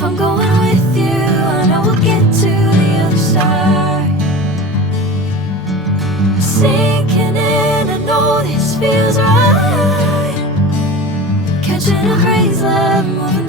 If I'm going with you, I know we'll get to the other side. Sinking in, I know this feels right. Catching a craze, love moving